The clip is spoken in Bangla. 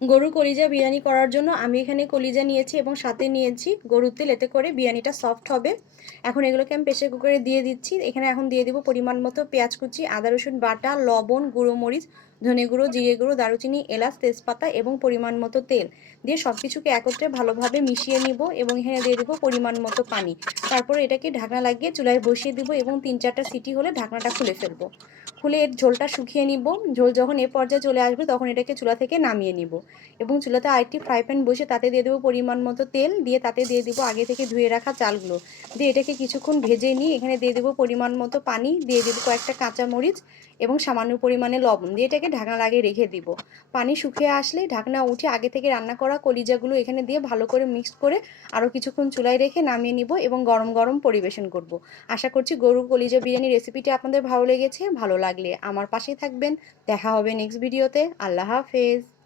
গরুর কলিজা বিরিয়ানি করার জন্য আমি এখানে কলিজা নিয়েছি এবং সাথে নিয়েছি গরুর তেল, এতে করে বিরিয়ানিটা সফট হবে। এখন এগুলোকে আমি প্রেসার কুকারে দিয়ে দিচ্ছি। এখানে এখন দিয়ে দিব পরিমাণ মতো পেঁয়াজ কুচি, আদা রসুন বাটা, লবণ, গুঁড়ো মরিচ, ধনে গুঁড়ো, জিরে গুঁড়ো, দারুচিনি, এলাচ, তেজপাতা এবং পরিমাণ মতো তেল দিয়ে সব কিছুকে একত্রে ভালোভাবে মিশিয়ে নিব এবং এখানে দিয়ে দেবো পরিমাণ মতো পানি। তারপরে এটাকে ঢাকনা লাগিয়ে চুলায় বসিয়ে দিব এবং 3-4টা সিটি হলে ঢাকনাটা খুলে ফেলবো। খুলে এর ঝোলটা শুকিয়ে নিব। ঝোল যখন এ পর্যায়ে চলে আসবে তখন এটাকে চুলা থেকে নামিয়ে নিব এবং চুলাতে আরেকটি ফ্রাই প্যান বসে তাতে দিয়ে দেবো পরিমাণ মতো তেল, দিয়ে তাতে দিয়ে দিব আগে থেকে ধুয়ে রাখা চালগুলো, দিয়ে এটাকে কিছুক্ষণ ভেজে নিয়ে এখানে দিয়ে দেবো পরিমাণ মতো পানি, দিয়ে দেবো কয়েকটা কাঁচামরিচ এবং সামান্য পরিমাণে লবণ দিয়ে এটাকে ঢাকনা লাগিয়ে রেখে দিব। পানি শুকিয়ে আসলে ঢাকনা উঠে আগে থেকে রান্না করা কলিজাগুলো এখানে দিয়ে ভালো করে মিক্স করে আরও কিছুক্ষণ চুলায় রেখে নামিয়ে নিব এবং গরম গরম পরিবেশন করব। আশা করছি গরুর কলিজা বিরিয়ানি রেসিপিটি আপনাদের ভালো লেগেছে। ভালো লাগলে আমার পাশেই থাকবেন। দেখা হবে নেক্সট ভিডিওতে। আল্লাহ হাফেজ।